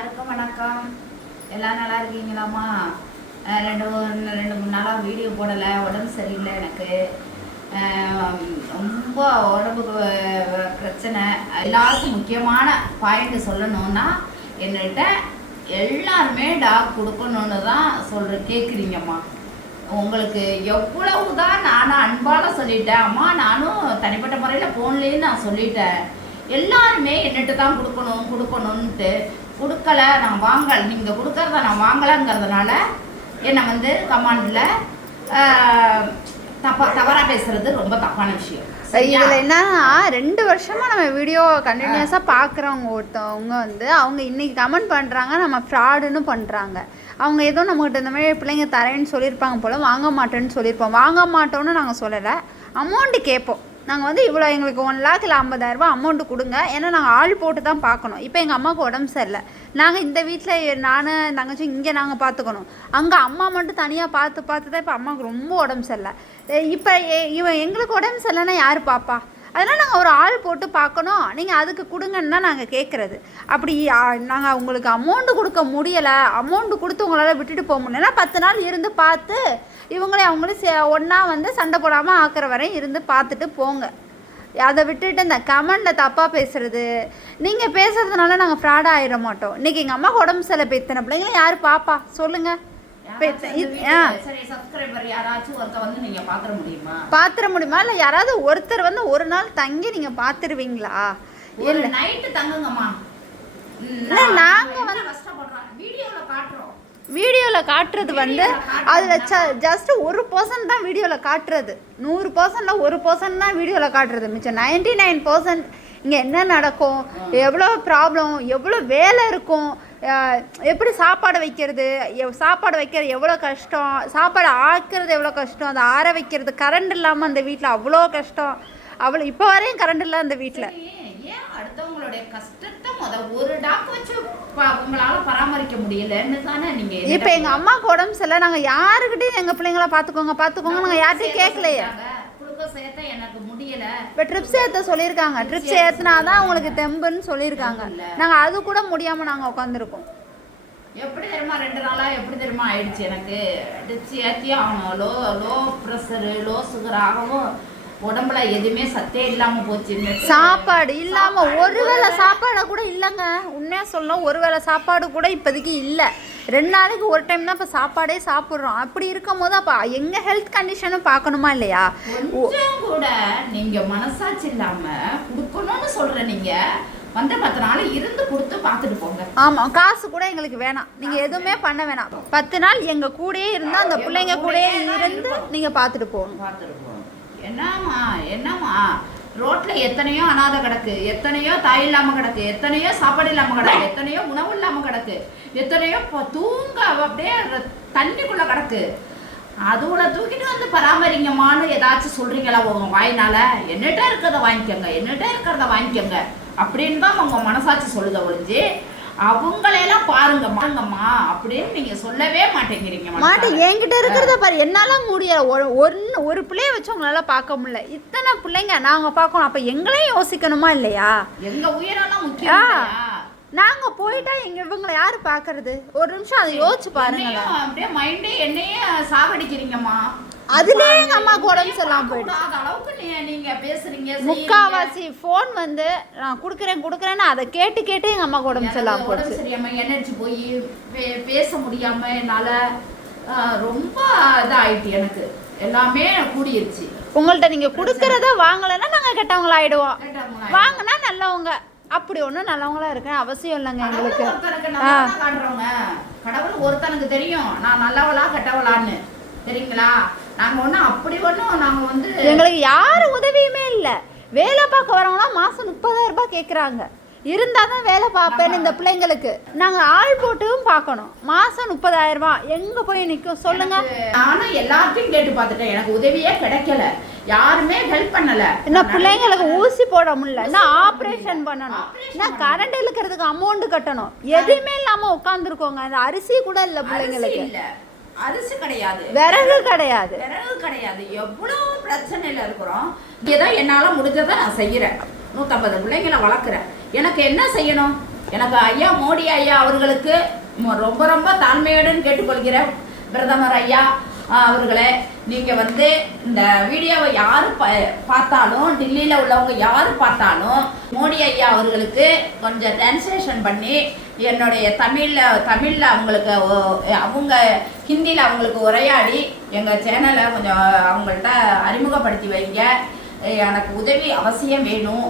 எல்லாருக்கும் வணக்கம். எல்லாம் நல்லா இருக்கீங்களாம்மா? ரெண்டு மூணு நாளாக வீடியோ போடலை, உடம்பு சரியில்லை. எனக்கு ரொம்ப உடம்புக்கு பிரச்சனை. எல்லாருக்கும் முக்கியமான பாயிண்ட் சொல்லணுன்னா, என்கிட்ட எல்லாருமே டாக் கொடுக்கணுன்னு தான் கேட்குறீங்கம்மா. உங்களுக்கு எவ்வளவு தான் நானும் அன்பால் சொல்லிட்டேன் அம்மா, நானும் தனிப்பட்ட முறையில் ஃபோன்லேயும் நான் சொல்லிட்டேன். எல்லாருமே என்னட்டு தான் கொடுக்கணுன்ட்டு கொடுக்கல. நான் வாங்கலை, நீங்கள் கொடுக்கறத நான் வாங்கலைங்கிறதுனால என்னை கமாண்டில் தவறாக பேசுறது ரொம்ப தப்பான விஷயம். இதில் என்னன்னா 2 வருஷமாக நம்ம வீடியோ கண்டினியூஸாக பார்க்குறவங்க ஒருத்தவங்க அவங்க இன்றைக்கி கமெண்ட் பண்ணுறாங்க, நம்ம ஃப்ராடுன்னு பண்ணுறாங்க. அவங்க ஏதோ நம்மகிட்ட இந்த மாதிரி பிள்ளைங்க தரேன்னு சொல்லியிருப்பாங்க போல், வாங்க மாட்டேன்னு சொல்லியிருப்போம். வாங்க மாட்டோன்னு நாங்கள் சொல்லலை, அமௌண்ட்டு கேட்போம். நாங்கள் எங்களுக்கு 1 லாக் இல்லை 50,000 அமௌண்ட்டு கொடுங்க, ஏன்னா நாங்கள் ஆள் போட்டு தான் பார்க்கணும். இப்போ எங்கள் அம்மாவுக்கு உடம்பு சரியில்லை, நாங்கள் இந்த வீட்டில் நான் தங்கச்சி இங்கே நாங்கள் பார்த்துக்கணும். அங்கே அம்மா மட்டும் தனியாக பார்த்து தான் இப்போ அம்மாவுக்கு ரொம்ப உடம்பு சரியில்லை. இப்போ எங்களுக்கு உடம்பு சரியில்லைன்னா யார் பாப்பா? அதனால் நாங்கள் ஒரு ஆள் போட்டு பார்க்கணும், நீங்கள் அதுக்கு கொடுங்கன்னு தான் நாங்கள் கேட்குறது. அப்படி நாங்கள் உங்களுக்கு அமௌண்ட்டு கொடுக்க முடியலை, அமௌண்ட்டு கொடுத்து உங்களால் விட்டுட்டு போக முடியலன்னா 10 நாள் இருந்து பார்த்து அவங்களும் ஒன்றா சண்டை போடாமல் ஆக்கிற வரையும் இருந்து பார்த்துட்டு போங்க. அதை விட்டுட்டு இந்த கமெண்டில் தப்பாக பேசுகிறது, நீங்கள் பேசுகிறதுனால நாங்கள் ஃப்ராடாக ஆகிட மாட்டோம். இன்றைக்கி எங்கள் அம்மாவுக்கு உடம்பு சரியில்லை, இப்போ இத்தனை பிள்ளைங்களும் யார் பாப்பா சொல்லுங்கள்? பாத்திர முடியுமா? இல்ல யாராவது ஒருத்தர் ஒரு நாள் தங்கி நீங்க பாத்துருவீங்களா? இல்ல நைட் தங்குங்கம்மா. நாங்க வீடியோல காட்டுறது அதுல ஜஸ்ட் 1% தான் வீடியோல காட்டுறது. 100%ல 1% தான் வீடியோல காட்டுறது. மிச்சம் 99% இங்கே என்ன நடக்கும், எவ்வளோ ப்ராப்ளம், எவ்வளோ வேலை இருக்கும், எப்படி சாப்பாடு வைக்கிறது எவ்வளோ கஷ்டம், சாப்பாடு ஆக்கிறது எவ்வளோ கஷ்டம், அதை ஆற வைக்கிறது, கரண்ட் இல்லாமல் அந்த வீட்டில் அவ்வளோ கஷ்டம். இப்போ வரையும் கரண்ட் இல்லை அந்த வீட்டில். ஏன் அடுத்தவங்களுடைய கஷ்டத்தை ஒரு டாக் வச்சு உங்களால பராமரிக்க முடியலன்னு தானே நீங்க? இப்போ எங்கள் அம்மாவுக்கு உடம்பு சரியில்லை, நாங்கள் யாருக்கிட்டையும் எங்கள் பிள்ளைங்கள பார்த்துக்கோங்க நாங்கள் யார்கிட்டையும் கேட்கலையே. எனக்கு முடியல, இப்போ ட்ரிப்ஸ் ஏற்ற சொல்லியிருக்காங்க, ட்ரிப்ஸ் ஏற்றினாதான் உங்களுக்கு தெம்புன்னு சொல்லியிருக்காங்க. நாங்கள் அது கூட முடியாமல் நாங்கள் உட்காந்துருக்கோம். எப்படி தெரியுமா 2 நாளா எப்படி தெரியுமா ஆயிடுச்சு எனக்கு. ட்ரிப்ஸ் ஏற்றி ஆகணும், லோ ப்ரெஷரு, லோ சுகர் ஆகவும் உடம்புல எதுவுமே சத்தே இல்லாமல் போச்சு. சாப்பாடு இல்லாமல் ஒரு வேளை சாப்பாடை கூட இல்லைங்க. உண்மையாக சொல்லணும், ஒரு வேளை சாப்பாடு கூட இப்போதைக்கு இல்லை. 2 நாளைக்கு ஒரு டைம் தான் இப்போ சாப்பாடே சாப்பிட்றோம். அப்படி இருக்கும் போது அப்போ எங்கள் ஹெல்த் கண்டிஷனும் பார்க்கணுமா இல்லையா? கொஞ்சம் கூட நீங்கள் மனசாட்சி இல்லாமல் கொடுக்கணும்னு சொல்கிற நீங்கள் 10 நாள் இருந்து கொடுத்து பார்த்துட்டு போங்க. ஆமாம், காசு கூட எங்களுக்கு வேணாம், நீங்கள் எதுவுமே பண்ண வேணாம். 10 நாள் எங்கள் கூடயே இருந்தால் அந்த பிள்ளைங்க கூடயே இருந்து நீங்கள் பார்த்துட்டு போகணும். என்னம்மா ரோட்ல எத்தனையோ அனாதை கிடக்கு, எத்தனையோ தாய் இல்லாம கிடக்கு, எத்தனையோ சாப்பாடு இல்லாம கிடக்கு, எத்தனையோ உணவு இல்லாம கிடக்கு, எத்தனையோ தூங்க அப்படியே தண்ணிக்குள்ள கிடக்கு. அதுல தூக்கிட்டு பராமரிங்கம்மான்னு ஏதாச்சும் சொல்றீங்களா உங்க வாயினால? என்னட்ட இருக்கிறத வாங்கிக்கோங்க அப்படின்னு தான் உங்க மனசாட்சி சொல்லுத ஒழிஞ்சு அவங்களெல்லாம் பாருங்கம்மா அப்படின்னு நீங்க சொல்லவே மாட்டேங்கிறீங்க. என்கிட்ட இருக்கிறத பாரு, என்னால முடியல. ஒரு பிள்ளைய வச்சு உங்களால பார்க்க முடியல, இத்தனை பிள்ளைங்க நாங்க பார்க்கணும். அப்ப எங்களையும் யோசிக்கணுமா இல்லையா? எங்க உயிரெல்லாம் முக்கியம். நாங்க போயிட்டா இவங்களை யாரு பாக்குறது? ஒரு நிமிஷம் அதை யோசிச்சு பாருங்க. அப்படியே மைண்டே என்னையே சாகடிக்கிறீங்கம்மா. அதுலயே எங்க அம்மாக்கு உடம்பு சரியில்லாம போயிடுச்சு. அளவுக்கு நீங்க பேசுறீங்க. முக்காவாசி போன் நான் குடுக்குறேன்னு அதை கேட்டு எங்க அம்மாக்கு உடம்பு சரியில்லாம போயிடுச்சு. சரியாம எனர்ஜி போய் பேச முடியாம என்னால ரொம்ப இதாயிட்டு, எனக்கு எல்லாமே கூடிருச்சு. உங்கள்ட்ட நீங்க குடுக்கறத வாங்கலைன்னா நாங்க கெட்டவங்கள ஆயிடுவோம், வாங்கினா நல்லவங்க. அப்படி ஒன்றும் நல்லவங்களா இருக்க அவசியம் இல்லைங்க எங்களுக்கு. கடவுள் ஒருத்தனுக்கு தெரியும் நான் நல்லவளா கெட்டவளான்னு, தெரியுங்களா? எங்களுக்கு யாரு உதவியுமே இல்லை. வேலை பார்க்க வரவங்களா மாசம் 30,000 ரூபாய் கேட்குறாங்க. இருந்தால் தான் வேலை பார்ப்பேன்னு இந்த பிள்ளைங்களுக்கு நாங்கள் ஆள் போட்டும் பார்க்கணும். மாதம் 30,000 ரூபாய் எங்கே போய் நிற்கும் சொல்லுங்க? நானும் எல்லாத்தையும் கேட்டு பார்த்துட்டேன், எனக்கு உதவியே கிடைக்கல, யாருமே ஹெல்ப் பண்ணல. இன்னும் பிள்ளைங்களுக்கு ஊசி போட முடியல, இன்னும் ஆப்ரேஷன் பண்ணணும், இன்னும் கரண்ட் இழுக்கிறதுக்கு அமௌண்ட் கட்டணும். எதுவுமே இல்லாமல் உட்காந்துருக்கோங்க. அந்த அரிசி கூட இல்லை பிள்ளைங்களுக்கு, அரிசி கிடையாது, விறகு கிடையாது. எவ்வளவு பிரச்சனையில இருக்கிறோம். இங்கதான் என்னால முடிஞ்சதை நான் செய்யறேன். 150 பிள்ளைங்களை வளர்க்குறேன். எனக்கு என்ன செய்யணும்? எனக்கு ஐயா மோடி ஐயா அவர்களுக்கு ரொம்ப ரொம்ப தாழ்மையுடன் கேட்டுக்கொள்கிறேன். பிரதமர் ஐயா அவர்களே, நீங்கள் வந்து இந்த வீடியோவை யார் பார்த்தாலும், டெல்லியில் உள்ளவங்க யார் பார்த்தாலும் மோடி ஐயா அவர்களுக்கு கொஞ்சம் டிரான்ஸ்லேஷன் பண்ணி என்னுடைய தமிழில் அவங்களுக்கு அவங்க ஹிந்தியில் அவங்களுக்கு உரையாடி எங்கள் சேனலை கொஞ்சம் அவங்கள்ட்ட அறிமுகப்படுத்தி வைங்க. எனக்கு உதவி அவசியம் வேணும்.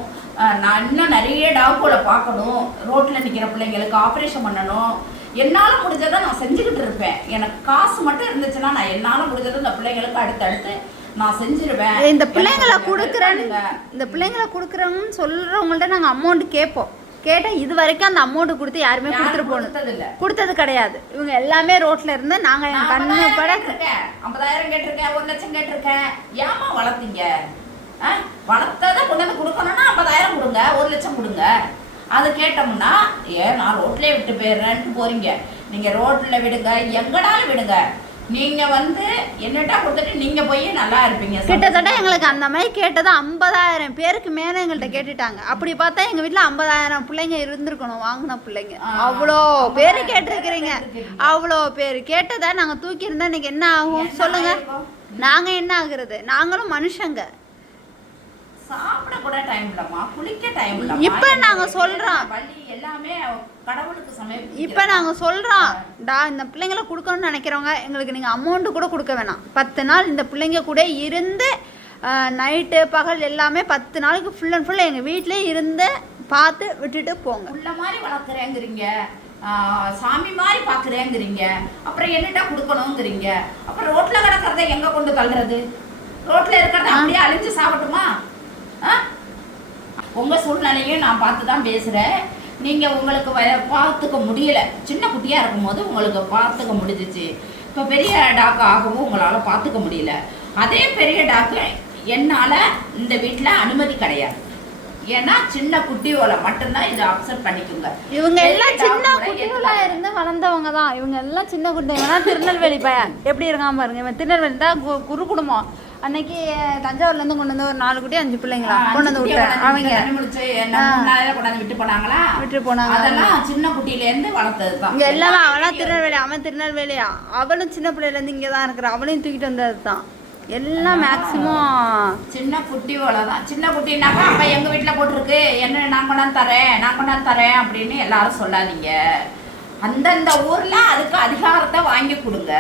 நான் இன்னும் நிறைய டாக்டரை பார்க்கணும். ரோட்டில் நிற்கிற பிள்ளைங்களுக்கு ஆப்ரேஷன் பண்ணணும். என்னால் முடிஞ்சதை நான் செஞ்சுக்கிட்டு இருப்பேன். எனக்கு காசு மட்டும் இருந்துச்சுன்னா நான் என்னால் முடிஞ்சதை இந்த பிள்ளைங்களுக்கு அடுத்தடுத்து நான் செஞ்சிருவேன். இந்த பிள்ளைங்களை கொடுக்குறவங்கன்னு சொல்கிறவங்கள்ட்ட நாங்கள் அமௌண்ட் கேட்போம். கேட்டால் இது வரைக்கும் அந்த அமௌண்ட் கொடுத்து யாருமே கொடுத்தது கிடையாது. இவங்க எல்லாமே ரோட்டில் இருந்து நாங்கள் என் கண்ணு பட 50,000 கேட்டிருக்கேன், 1 லட்சம் கேட்டிருக்கேன். ஏமா வளர்த்தீங்க? வளர்த்ததை கொண்டு வந்து கொடுக்கணும்னா 50,000 கொடுங்க, 1 லட்சம் கொடுங்க. அது கேட்டோம்னா நான் ரோட்லேயே விட்டு போயிடுறேன்ட்டு போறீங்க. நீங்கள் ரோட்டில் விடுங்க, எங்கடாலும் விடுங்க. நீங்கள் வந்து என்னட்டா கொடுத்துட்டு நீங்கள் போய் நல்லா இருப்பீங்க. கிட்டத்தட்ட எங்களுக்கு அந்த மாதிரி கேட்டது 50,000 பேருக்கு மேலே எங்கள்கிட்ட கேட்டுட்டாங்க. அப்படி பார்த்தா எங்கள் வீட்டில் 50,000 பிள்ளைங்க இருந்திருக்கணும், வாங்கின பிள்ளைங்க. அவ்வளோ பேர் கேட்டிருக்கிறீங்க. அவ்வளோ பேர் கேட்டதை நாங்கள் தூக்கியிருந்தா இன்னைக்கு என்ன ஆகும் சொல்லுங்கள்? நாங்கள் என்ன ஆகுறது? நாங்களும் மனுஷங்க. சாப்பிட கூட டைம் இல்லம்மா, குளிக்க டைம் இல்ல. இப்போ நாங்கள் சொல்கிறோம், எல்லாமே கடவுளுக்கு சமயம். இப்போ நாங்கள் சொல்கிறோம், இந்த பிள்ளைங்களை கொடுக்கணும்னு நினைக்கிறவங்க எங்களுக்கு நீங்கள் அமௌண்ட்டு கூட கொடுக்க வேணாம். 10 நாள் இந்த பிள்ளைங்க கூட இருந்து நைட்டு பகல் எல்லாமே 10 நாளுக்கு ஃபுல் அண்ட் ஃபுல் எங்கள் வீட்டிலே இருந்து பார்த்து விட்டுட்டு போங்க. உள்ள மாதிரி வளர்க்குறேங்கிறீங்க, சாமி மாதிரி பார்க்குறேங்கிறீங்க, அப்புறம் என்னட்டா கொடுக்கணுங்கிறீங்க. அப்புறம் ரோட்டில் கிடக்கிறத எங்கே கொண்டு தள்ளுறது? ரோட்டில் இருக்கிறத அப்படியே அழிஞ்சு சாப்பிட்டுமா? உங்கள் சூழ்நிலையும் நான் பார்த்து தான் பேசுகிறேன். நீங்கள் உங்களுக்கு பார்த்துக்க முடியல. சின்ன குட்டியாக இருக்கும்போது உங்களுக்கு பார்த்துக்க முடிஞ்சிச்சு. இப்போ பெரிய டாக்கு ஆகவும் உங்களால் பார்த்துக்க முடியல. அதே பெரிய டாக்கு என்னால் இந்த வீட்டில் அனுமதி கிடையாது. ஏன்னா சின்ன குட்டியோட மட்டும்தான் இதை அக்செப்ட் பண்ணிக்கோங்க. இவங்க எல்லாம் சின்ன குட்டிகளா இருந்து வளர்ந்தவங்க தான். இவங்க எல்லாம் சின்ன குட்டிங்கன்னா திருநெல்வேலி பையன் எப்படி இருக்கான் பாருங்க. இவன் திருநெல்வேலி தான் குரு குடும்பம். அன்னைக்கு தஞ்சாவூர்லேருந்து கொண்டு வந்து ஒரு 4 குட்டி 5 பிள்ளைங்களா கொண்டு வந்து விட்டேன். அவங்க விட்டு போனாங்களா? விட்டு போனாங்க. அதெல்லாம் சின்ன குட்டியிலேருந்து வளர்த்தது தான். இங்கே எல்லாமே அவெல்லாம் திருநெல்வேலி, அவன் திருநெல்வேலியா, அவளும் சின்ன பிள்ளையிலேருந்து இங்கே தான் இருக்கிற. அவளையும் தூக்கிட்டு வந்தது தான். எல்லாம் மேக்சிமம் சின்ன குட்டியோட தான். சின்ன குட்டினாக்கா அப்போ எங்கள் வீட்டில் போட்டிருக்கு, என்ன நான் கொண்டாந்து தரேன் அப்படின்னு எல்லாரும் சொல்லாதீங்க. அந்தந்த ஊரில் அதுக்கு அதிகாரத்தை வாங்கி கொடுங்க.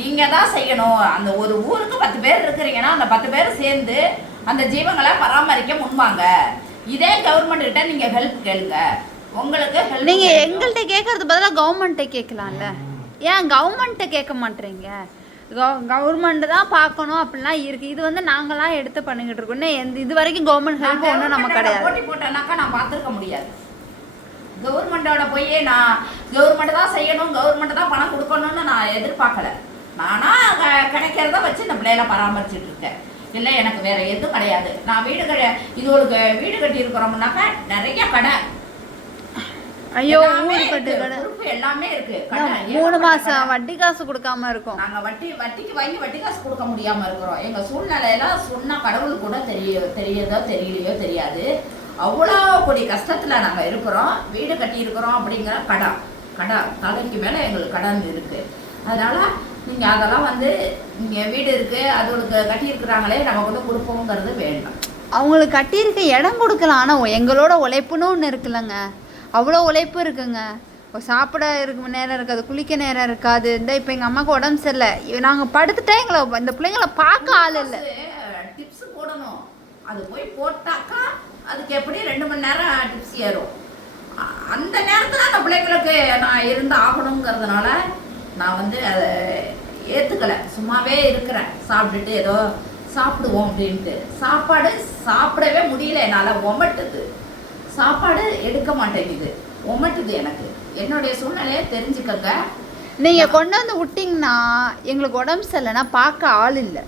நீங்கள் தான் செய்யணும். அந்த ஒரு ஊருக்கு 10 பேர் இருக்கிறீங்கன்னா அந்த 10 பேர் சேர்ந்து அந்த ஜீவங்களை பராமரிக்க முன்வாங்க. இதே கவர்மெண்ட் கிட்ட நீங்கள் ஹெல்ப் கேளுங்க. உங்களுக்கு ஹெல்ப் நீங்கள் எங்கள்கிட்ட கேட்கறது பதிலாக கவர்மெண்ட்டை கேட்கலாம்ல. ஏன் கவர்மெண்ட்டை கேட்க மாட்டேறீங்க? கவர்மெண்ட் தான் பார்க்கணும் அப்படிலாம் இருக்குது. இது வந்து நாங்களாம் எடுத்து பண்ணிக்கிட்டு இருக்கோம். இது வரைக்கும் கவர்மெண்ட் ஹெல்ப் ஒன்றும் நம்ம கிடையாது. போட்டி போட்டேன்னாக்கா நான் பார்த்துருக்க முடியாது. கவர்மெண்டோட போய் நான் கவர்மெண்ட் தான் செய்யணும், கவர்மெண்ட் தான் பணம் கொடுக்கணும்னு நான் எதிர்பார்க்கல. நானா கிடைக்கிறத வச்சு இந்த பிள்ளைகளை பராமரிச்சுட்டு இருக்கேன். இல்லை எனக்கு வேற எதுவும் கிடையாது. நான் இதுகளுக்கு வீடு கட்டி இருக்கிறோம்னாக்கா நிறைய கடை, ஐயோ ஊரு கட்டு கடை எல்லாமே இருக்கு. 3 மாசம் வட்டி காசு கொடுக்காம இருக்கோம். நாங்க வட்டிக்கு வாங்கி வட்டி காசு கொடுக்க முடியாம இருக்கிறோம். எங்க சூழ்நிலையெல்லாம் சொன்னா கடவுள் கூட தெரியலையோ தெரியாது. அவ்வளோ கூடிய கஷ்டத்துல நாங்க இருக்கிறோம். வீடு கட்டி இருக்கிறோம் அப்படிங்கிற கடை தலைக்கு மேல எங்களுக்கு கடன் இருக்கு. அதனால நீங்க அதெல்லாம் வந்து இங்க வீடு இருக்கு, அதுகளுக்கு கட்டியிருக்கிறாங்களே நம்ம வந்து கொடுப்போங்கிறது வேண்டாம். அவங்களுக்கு கட்டியிருக்க இடம் கொடுக்கலாம். ஆனால் எங்களோட உழைப்புன்னு ஒன்று இருக்குல்லங்க, அவ்வளோ உழைப்பு இருக்குங்க. சாப்பிட இருக்கு நேரம் இருக்காது, குளிக்க நேரம் இருக்காது. இந்த இப்போ எங்கள் அம்மாவுக்கு உடம்பு சரியில்லை, நாங்கள் படுத்துட்டா எங்களை இந்த பிள்ளைங்களை பார்க்க ஆள் இல்லை. டிப்ஸ் போடணும். அது போய் போட்டாக்கா அதுக்கு எப்படி 2 மணி நேரம் டிப்ஸ் ஏறும். அந்த நேரத்தில் அந்த பிள்ளைங்களுக்கு நான் இருந்து ஆகணுங்கிறதுனால நான் வந்து அதை ஏற்றுக்கலை. சும்மாவே இருக்கிறேன். சாப்பிட்டுட்டு ஏதோ சாப்பிடுவோம் அப்படின்ட்டு. சாப்பாடு சாப்பிடவே முடியல என்னால். ஒமட்டுது, சாப்பாடு எடுக்க மாட்டேங்குது, ஒமட்டுது. எனக்கு என்னுடைய சூழ்நிலையை தெரிஞ்சுக்கங்க. நீங்கள் கொண்டு வந்து விட்டிங்கன்னா எங்களுக்கு உடம்பு சரியில்லைன்னா பார்க்க ஆள் இல்லை.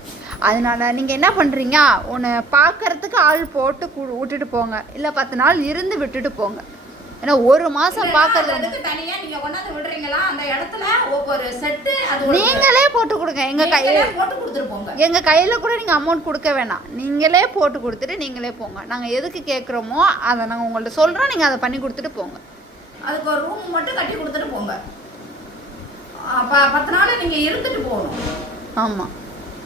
அதனால நீங்கள் என்ன பண்ணுறீங்க, உன்னை பார்க்கறதுக்கு ஆள் போட்டு விட்டுட்டு போங்க. இல்லை 10 நாள் இருந்து விட்டுட்டு போங்க. ஏன்னா 1 மாசம் பார்க்கறதுக்கு தனியா நீங்க கொண்டாந்து விடுறீங்களா? அந்த இடத்துல ஒவ்வொரு செட்டு அது நீங்களே போட்டு கொடுங்க. எங்க கையில போட்டு கொடுத்துட்டு போங்க. எங்க கையில கூட நீங்க அமௌண்ட் கொடுக்க வேணாம். நீங்களே போட்டு கொடுத்துட்டு நீங்களே போங்க. நாங்க எதுக்கு கேட்குறோமோ அதை நாங்கள் உங்கள்ட்ட சொல்றோம், நீங்க அதை பண்ணி கொடுத்துட்டு போங்க. அதுக்கு ஒரு ரூம் மட்டும் கட்டி கொடுத்துட்டு போங்க. 10 நாள் நீங்க இருந்துட்டு போகணும். ஆமா,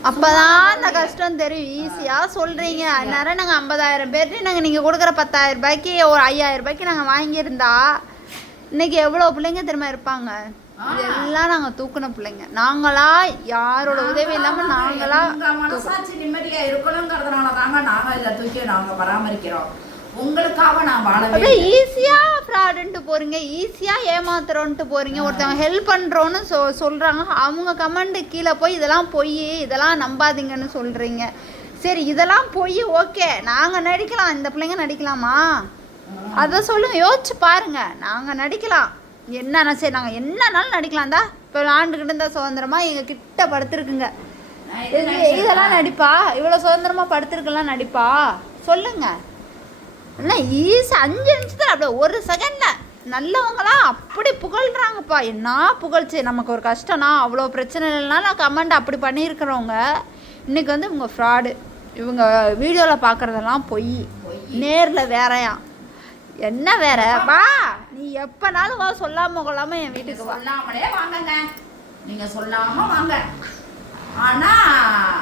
அப்பதான் அந்த கஷ்டம் தெரியும். ஈஸியா சொல்றீங்க. நேரம் நாங்க 50,000 பேர்ட்டு நாங்க நீங்க கொடுக்குற 10,000 ரூபாய்க்கு ஒரு 5,000 ரூபாய்க்கு நாங்க வாங்கியிருந்தா இன்னைக்கு எவ்வளவு பிள்ளைங்க திரும்ப இருப்பாங்க. இதெல்லாம் நாங்க தூக்குன பிள்ளைங்க. நாங்களா யாரோட உதவி இல்லாம நாங்களா மனசாட்சி நிம்மதியா இருக்கணுங்கிறதுனால தாங்க நாங்க இதை தூக்கி நாங்க பராமரிக்கிறோம். உங்களுக்காக நான் வாழவே. ஈஸியா ஃப்ராடுன்ட்டு போறீங்க, ஈஸியா ஏமாத்துறோன்ட்டு போறீங்க. ஒருத்தவங்க ஹெல்ப் பண்றோன்னு சொல்றாங்க. அவங்க கமெண்ட் கீழே போய் இதெல்லாம் பொய், இதெல்லாம் நம்பாதீங்கன்னு சொல்றீங்க. சரி, இதெல்லாம் பொய், ஓகே, நாங்க நடிக்கலாம், இந்த பிள்ளைங்க நடிக்கலாமா? அதை சொல்லுங்க, யோசிச்சு பாருங்க. நாங்க நடிக்கலாம், என்ன சரி, நாங்க என்னன்னாலும் நடிக்கலாம் தான். இப்போ விளாண்டுக்கிட்டு இருந்தா சுதந்திரமா எங்க கிட்ட படுத்துருக்குங்க. இதெல்லாம் நடிப்பா? இவ்வளோ சுதந்திரமா படுத்துருக்கெல்லாம் நடிப்பா? சொல்லுங்க. இல்லை ஈஸி 5 நிமிஷத்தில் அப்படியே 1 செகண்டில் நல்லவங்களாம் அப்படி புகழ்கிறாங்கப்பா. என்ன புகழ்ச்சி. நமக்கு ஒரு கஷ்டம்னா அவ்வளோ பிரச்சனை இல்லைனாலும் கமெண்ட் அப்படி பண்ணியிருக்கிறவங்க இன்றைக்கி வந்து இவங்க ஃப்ராடு, இவங்க வீடியோவில் பார்க்குறதெல்லாம் பொய், நேரில் வேறையா என்ன வேற. வா, நீ எப்போனாலும் வா, சொல்லாமல் கொள்ளாமல் என் வீட்டுக்கு வா. சொல்லாமலே வாங்கங்க, நீங்கள் சொல்லாமல் வாங்க. ஆனால்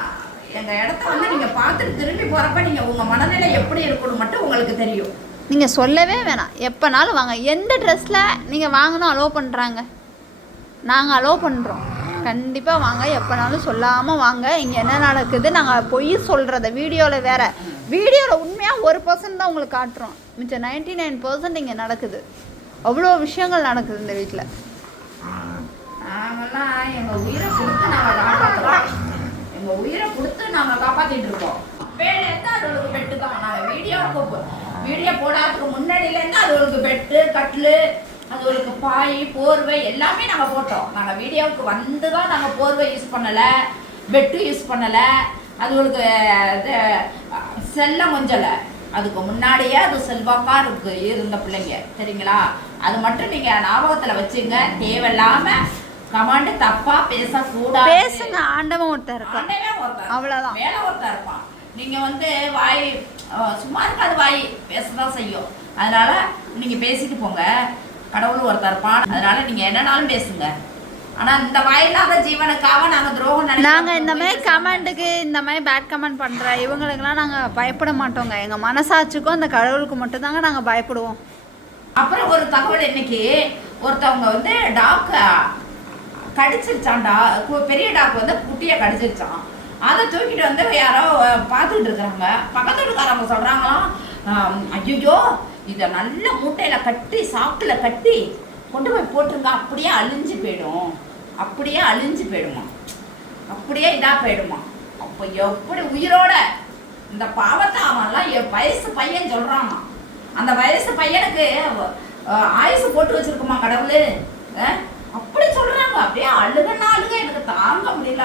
எங்கள் இடத்த வந்து நீங்கள் பார்த்துட்டு திரும்பி போகிறப்ப நீங்கள் உங்கள் மனநிலை எப்படி இருக்கணும் மட்டும் உங்களுக்கு தெரியும். நீங்கள் சொல்லவே வேணாம், எப்போனாலும் வாங்க. எந்த ட்ரெஸ்ஸில் நீங்கள் வாங்கணும் அலோவ் பண்ணுறாங்க? நாங்கள் அலோவ் பண்ணுறோம். கண்டிப்பாக வாங்க, எப்போனாலும் சொல்லாமல் வாங்க. இங்கே என்ன நடக்குது, நாங்கள் பொய் சொல்கிறத வீடியோவில் வேறு, வீடியோவில் உண்மையாக 1% தான் உங்களுக்கு காட்டுறோம். மிச்சம் 99% இங்கே நடக்குது. அவ்வளோ விஷயங்கள் நடக்குது இந்த வீட்டில். நாங்கள்லாம் எங்கள் உயிரை கொடுத்து நாங்கள் காப்பாற்றுறோம். எங்கள் உயிரை கொடுத்து நாங்கள் காப்பாற்றிட்டு இருக்கோம். அப்பேலேருந்து அதுகளுக்கு பெட்டு தான். நாங்கள் வீடியோ போடாததுக்கு முன்னாடியிலேருந்து அதுகளுக்கு பெட்டு, கட்டில், அதுகளுக்கு பாய், போர்வை எல்லாமே நாங்கள் போட்டோம். நாங்கள் வீடியோவுக்கு வந்து தான் நாங்கள் போர்வை யூஸ் பண்ணலை, பெட்டு யூஸ் பண்ணலை, அதுகளுக்கு செல்ல கொஞ்சலை. அதுக்கு முன்னாடியே அது செல்வாக்கா இருந்த பிள்ளைங்க, சரிங்களா? அது மட்டும் நீங்கள் ஞாபகத்தில் வச்சுங்க. தேவையில்லாமல் கமாண்டு தப்பா பேசக்கூடாது. பேசுங்க, ஆண்டவன் ஒருத்தர் இருக்கான், அவ்வளவுதான். மேல ஒருத்தர் இருப்பான். நீங்க வந்து வாய் சும்மா இருக்காது, வாய் பேசதான் செய்யும். அதனால நீங்க பேசிட்டு போங்க. கடவுள் ஒருத்தர் இருப்பான், அதனால நீங்க என்னன்னாலும் பேசுங்க. ஆனா இந்த வாயில்லாத ஜீவனுக்காக நாங்க துரோகம் நாங்க இந்த மாதிரி கமெண்ட்டுக்கு, இந்த மாதிரி பேட் கமெண்ட் பண்ற இவங்களுக்கெல்லாம் நாங்க பயப்பட மாட்டோங்க. எங்க மனசாட்சிக்கும் அந்த கடவுளுக்கு மட்டும் தாங்க நாங்க பயப்படுவோம். அப்புறம் ஒரு தகவல், இன்னைக்கு ஒருத்தவங்க வந்து டாக் கடிச்சிருச்சான்டா, பெரிய டாக் வந்து குட்டியை கடிச்சிருச்சான். அதை தூக்கிட்டு வந்து யாரோ பார்த்துக்கிட்டு இருக்கிறாங்க. பக்கத்து வீட்டுக்காரங்க சொல்கிறாங்களாம், ஐயோ இதை நல்ல மூட்டையில் கட்டி, சாக்கில் கட்டி கொண்டு போய் போட்டுருங்க, அப்படியே அழிஞ்சு போயிடும், அப்படியே அழிஞ்சு போயிடுமா, அப்படியே இதாக போயிடுமா. அப்போ எப்படி உயிரோட இந்த பாவத்தை அவன்லாம் என் வயசு பையன் சொல்கிறாமா. அந்த வயசு பையனுக்கு ஆயுசு போட்டு வச்சிருக்குமா கடவுள். அப்படி சொல்கிறாங்க. அப்படியே அழுகன்னா அழுக எனக்கு தாங்க முடியல.